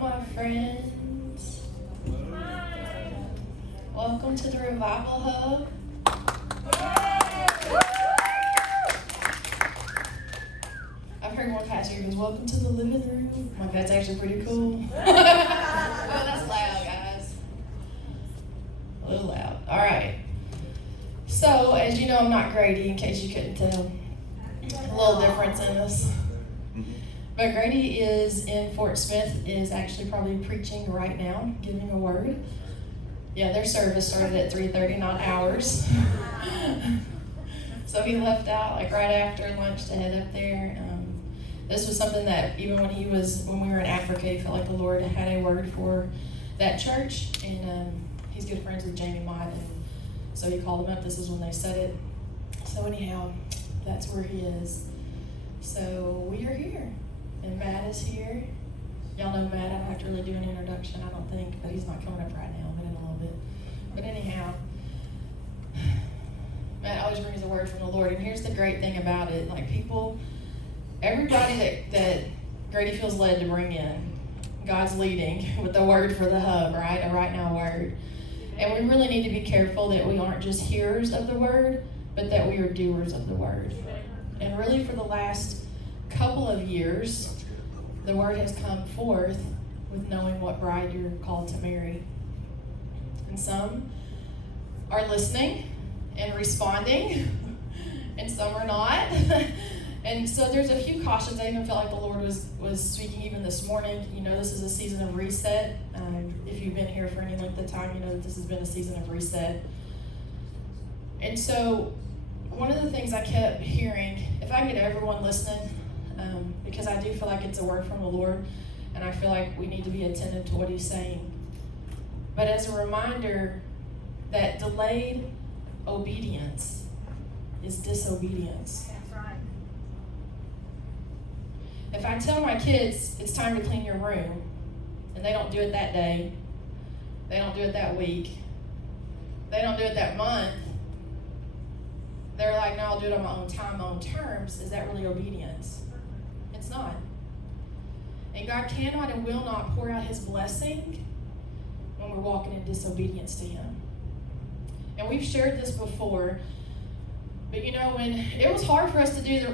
my friends. Hi. Welcome to the Revival Hub. I've heard one pastor who goes, welcome to the living room. I'm like, that's actually pretty cool. Oh, that's loud, guys. A little loud. All right. So, as you know, I'm not Grady, in case you couldn't tell. A little difference in us. But Grady is in Fort Smith, is actually probably preaching right now, giving a word. Yeah, their service started at 3:30, not ours. So he left out like right after lunch to head up there. This was something that even when we were in Africa, he felt like the Lord had a word for that church. And he's good friends with Jamie Mott, and so he called him up. This is when they said it. So anyhow, that's where he is. So we are here. And Matt is here. Y'all know Matt. I don't have to really do an introduction, I don't think, but he's not coming up right now, but in a little bit. But anyhow, Matt always brings a word from the Lord. And here's the great thing about it. Like everybody that Grady feels led to bring in, God's leading with the word for the hub, right? A right now word. And we really need to be careful that we aren't just hearers of the word, but that we are doers of the word. And really for the last couple of years, the word has come forth with knowing what bride you're called to marry. And some are listening and responding, and some are not. And so there's a few cautions. I even felt like the Lord was speaking even this morning. You know, this is a season of reset. If you've been here for any length of time, you know that this has been a season of reset. And so one of the things I kept hearing, if I can get everyone listening, because I do feel like it's a word from the Lord, and I feel like we need to be attentive to what he's saying. But as a reminder that delayed obedience is disobedience. That's right. If I tell my kids it's time to clean your room, and they don't do it that day, they don't do it that week, they don't do it that month, they're like, no, I'll do it on my own time, my own terms. Is that really obedience? It's not. And God cannot and will not pour out his blessing when we're walking in disobedience to him. And we've shared this before, but you know, when it was hard for us to do to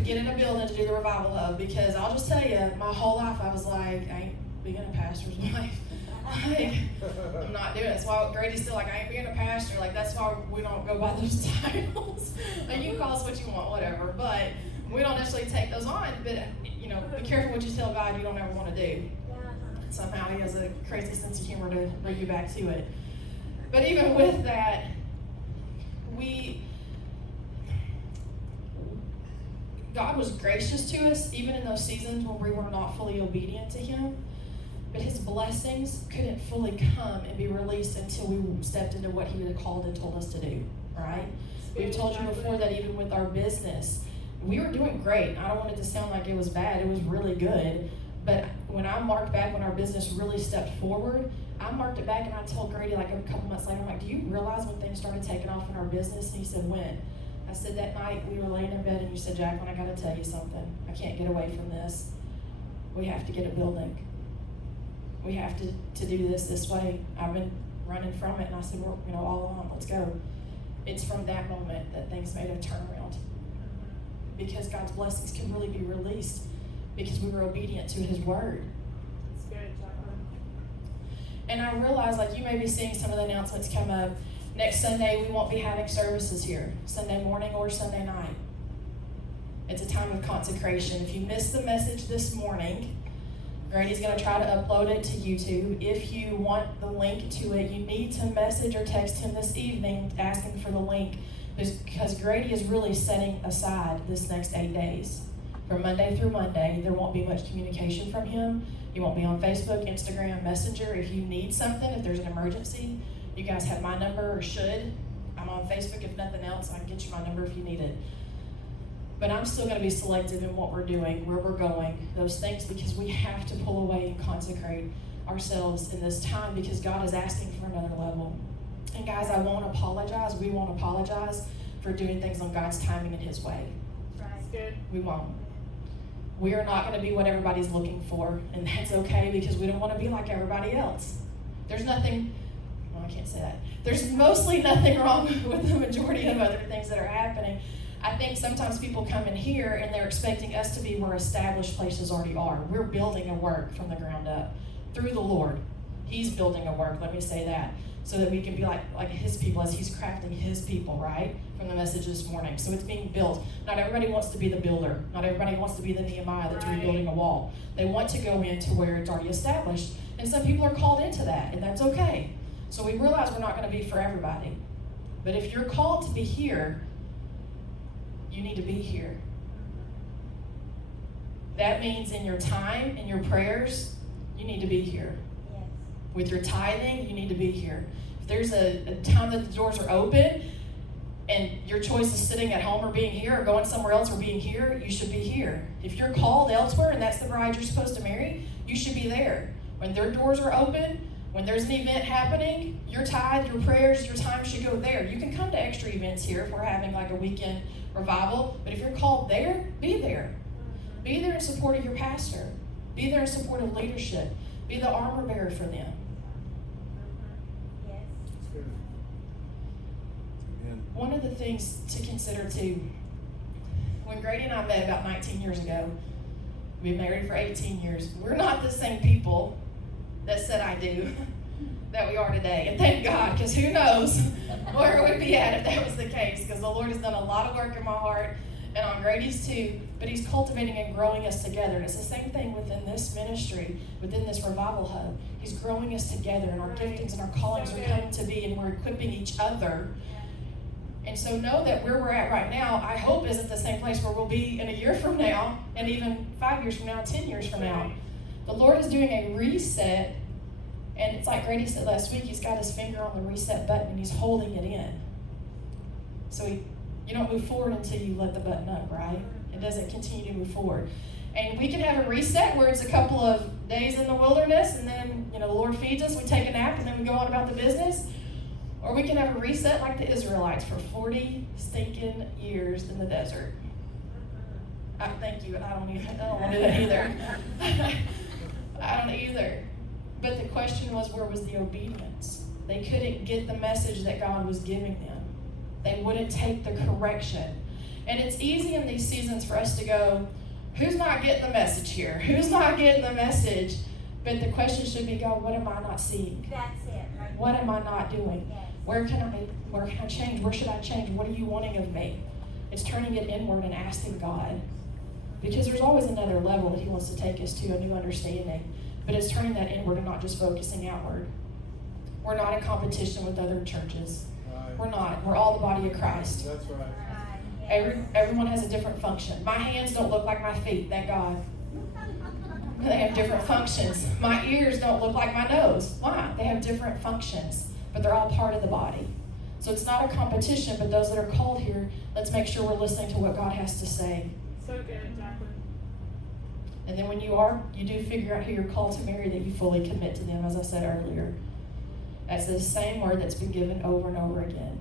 get in a building to do the Revival Hub, because I'll just tell you, my whole life I was like, I ain't being a pastor's wife. Like, I'm not doing it. That's why Grady's still like, I ain't being a pastor. Like, that's why we don't go by those titles. Like, you can call us what you want, whatever, but we don't necessarily take those on. But, you know, be careful what you tell God you don't ever want to do. Somehow he has a crazy sense of humor to bring you back to it. But even with that, God was gracious to us, even in those seasons when we were not fully obedient to him. But his blessings couldn't fully come and be released until we stepped into what he would have called and told us to do, right? We've told you before that even with our business, we were doing great. I don't want it to sound like it was bad. It was really good. But when I marked back when our business really stepped forward, I marked it back and I told Grady like a couple months later, I'm like, do you realize when things started taking off in our business? And he said, when? I said, that night we were laying in bed and you said, Jaclyn, I got to tell you something. I can't get away from this. We have to get a building. We have to do this way. I've been running from it, and I said, well, you know, all along, let's go. It's from that moment that things made a turnaround, because God's blessings can really be released because we were obedient to his word. That's good, Jaclyn. And I realize, like, you may be seeing some of the announcements come up. Next Sunday, we won't be having services here, Sunday morning or Sunday night. It's a time of consecration. If you missed the message this morning, Grady's going to try to upload it to YouTube. If you want the link to it, you need to message or text him this evening asking for the link, because Grady is really setting aside this next 8 days. From Monday through Monday, there won't be much communication from him. You won't be on Facebook, Instagram, Messenger. If you need something, if there's an emergency, you guys have my number, or should. I'm on Facebook, if nothing else. I can get you my number if you need it. But I'm still going to be selective in what we're doing, where we're going, those things, because we have to pull away and consecrate ourselves in this time, because God is asking for another level. And guys, I won't apologize. We won't apologize for doing things on God's timing and his way. Right. Good. We won't. We are not going to be what everybody's looking for, and that's okay because we don't want to be like everybody else. There's nothing, well, I can't say that. There's mostly nothing wrong with the majority of other things that are happening. I think sometimes people come in here and they're expecting us to be where established places already are. We're building a work from the ground up through the Lord. He's building a work, let me say that, so that we can be like his people as he's crafting his people, right? From the message this morning. So it's being built. Not everybody wants to be the builder. Not everybody wants to be the Nehemiah that's rebuilding a wall. They want to go into where it's already established. And some people are called into that, and that's okay. So we realize we're not going to be for everybody. But if you're called to be here, you need to be here. That means in your time, in your prayers, you need to be here. Yes. With your tithing, you need to be here. If there's a time that the doors are open and your choice is sitting at home or being here or going somewhere else or being here, you should be here. If you're called elsewhere and that's the bride you're supposed to marry, you should be there. When their doors are open, when there's an event happening, your tithe, your prayers, your time should go there. You can come to extra events here if we're having like a weekend revival, but if you're called there, be there. Be there in support of your pastor. Be there in support of leadership. Be the armor bearer for them. Yes. One of the things to consider too, when Grady and I met about 19 years ago, we've been married for 18 years. We're not the same people that said I do that we are today. And thank God, because who knows where it would be at if that was the case, because the Lord has done a lot of work in my heart and on Grady's too, but he's cultivating and growing us together. And it's the same thing within this ministry, within this revival hub. He's growing us together, and our giftings and our callings are coming to be, and we're equipping each other. And so know that where we're at right now, I hope isn't the same place where we'll be in a year from now, and even 5 years from now, 10 years from now. The Lord is doing a reset, and it's like Grady said last week, he's got his finger on the reset button and he's holding it in. So you don't move forward until you let the button up, right? It doesn't continue to move forward. And we can have a reset where it's a couple of days in the wilderness, and then the Lord feeds us, we take a nap, and then we go on about the business. Or we can have a reset like the Israelites for 40 stinking years in the desert. Thank you. I don't want to do that either. I don't either. But the question was, where was the obedience? They couldn't get the message that God was giving them. They wouldn't take the correction. And it's easy in these seasons for us to go, who's not getting the message here? Who's not getting the message? But the question should be, God, what am I not seeing? That's it. Right. What am I not doing? Yes. Where can I change? Where should I change? What are you wanting of me? It's turning it inward and asking God. Because there's always another level that he wants to take us to, a new understanding. But it's turning that inward and not just focusing outward. We're not in competition with other churches. Right. We're not. We're all the body of Christ. That's right. Right. Yes. Everyone has a different function. My hands don't look like my feet, thank God. They have different functions. My ears don't look like my nose. Why? They have different functions, but they're all part of the body. So it's not a competition, but those that are called here, let's make sure we're listening to what God has to say. So good, Jaclyn. And then when you do figure out who you're called to marry, that you fully commit to them, as I said earlier. That's the same word that's been given over and over again.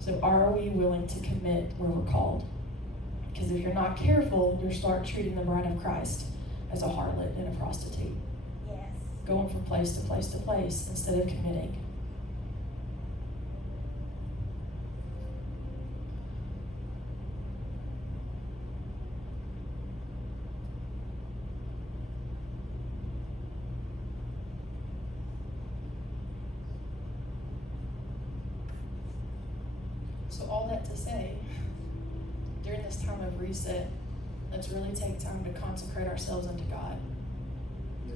So are we willing to commit where we're called? Because if you're not careful, you'll start treating the bride of Christ as a harlot and a prostitute. Yes. Going from place to place to place instead of committing. So all that to say, during this time of reset, let's really take time to consecrate ourselves unto God. Yeah.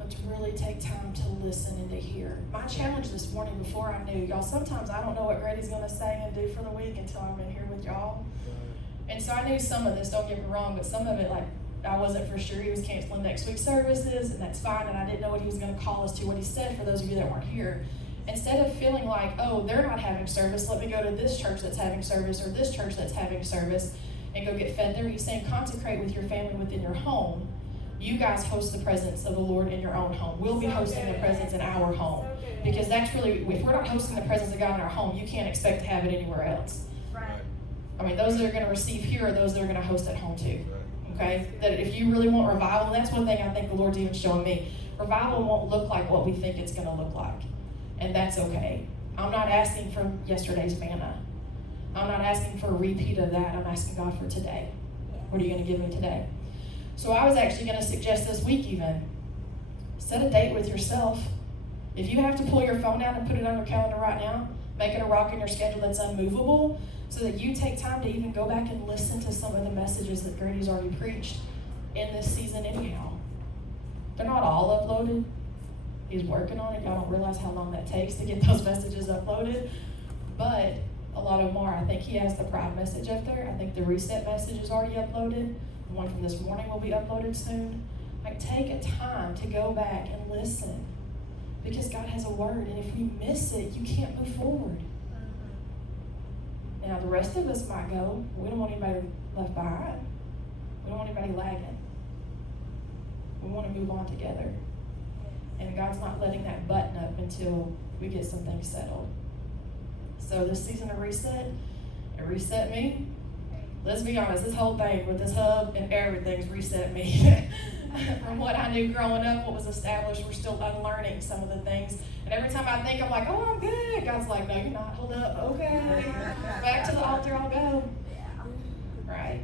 Let's really take time to listen and to hear. My challenge this morning before I knew, y'all, sometimes I don't know what Grady's going to say and do for the week until I'm in here with y'all. Right. And so I knew some of this, don't get me wrong, but some of it, like, I wasn't for sure he was canceling next week's services, and that's fine, and I didn't know what he was going to call us to, what he said for those of you that weren't here. Instead of feeling like, oh, they're not having service, let me go to this church that's having service or this church that's having service and go get fed there. He's saying consecrate with your family within your home. You guys host the presence of the Lord in your own home. We'll be hosting the presence in our home. Because that's really, if we're not hosting the presence of God in our home, you can't expect to have it anywhere else. Right. I mean, those that are going to receive here are those that are going to host at home too. Okay? That if you really want revival, that's one thing I think the Lord's even showing me. Revival won't look like what we think it's going to look like. And that's okay. I'm not asking for yesterday's manna. I'm not asking for a repeat of that. I'm asking God for today. What are you going to give me today? So I was actually going to suggest this week even, set a date with yourself. If you have to pull your phone out and put it on your calendar right now, make it a rock in your schedule that's unmovable so that you take time to even go back and listen to some of the messages that Grady's already preached in this season anyhow. They're not all uploaded. He's working on it. Y'all don't realize how long that takes to get those messages uploaded. But a lot of them are. I think he has the Pride message up there. I think the Reset message is already uploaded. The one from this morning will be uploaded soon. Like, take a time to go back and listen. Because God has a word, and if we miss it, you can't move forward. Now, the rest of us might go. We don't want anybody left behind. We don't want anybody lagging. We want to move on together. And God's not letting that button up until we get some things settled. So this season of Reset, it reset me. Let's be honest, this whole thing with this hub and everything's reset me. From what I knew growing up, what was established, we're still unlearning some of the things. And every time I think I'm like, oh, I'm good, God's like, no, you're not. Hold up. Okay. Back to the altar I'll go. Right?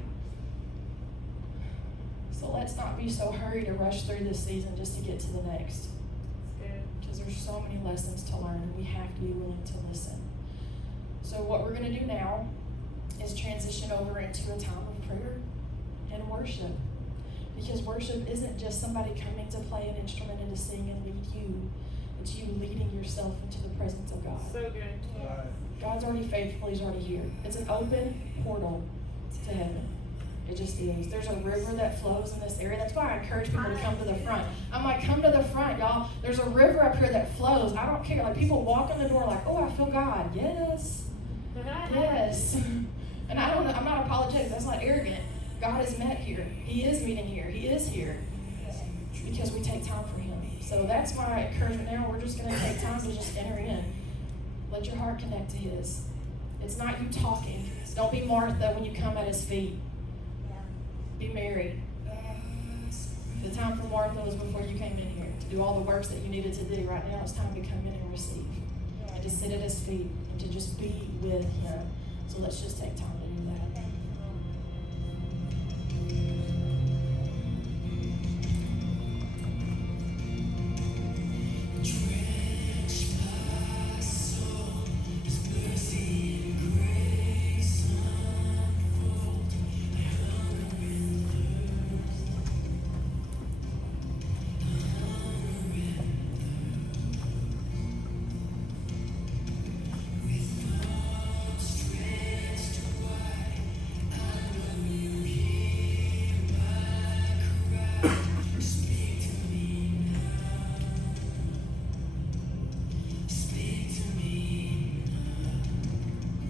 So let's not be so hurried to rush through this season just to get to the next. Because there's so many lessons to learn, and we have to be willing to listen. So what we're going to do now is transition over into a time of prayer and worship. Because worship isn't just somebody coming to play an instrument and to sing and lead you. It's you leading yourself into the presence of God. So good. Right. God's already faithful. He's already here. It's an open portal to heaven. It just is. There's a river that flows in this area. That's why I encourage people to come to the front. I'm like, come to the front, y'all. There's a river up here that flows. I don't care. Like, people walk in the door like, oh, I feel God. Yes. Yes. And I'm not apologetic. That's not arrogant. God is met here. He is meeting here. He is here. Because we take time for him. So that's my encouragement now. We're just going to take time to just enter in. Let your heart connect to his. It's not you talking. Don't be Martha when you come at his feet. Be Mary. The time for Martha was before you came in here to do all the works that you needed to do. Right now it's time to come in and receive. And to sit at his feet and to just be with him. So let's just take time to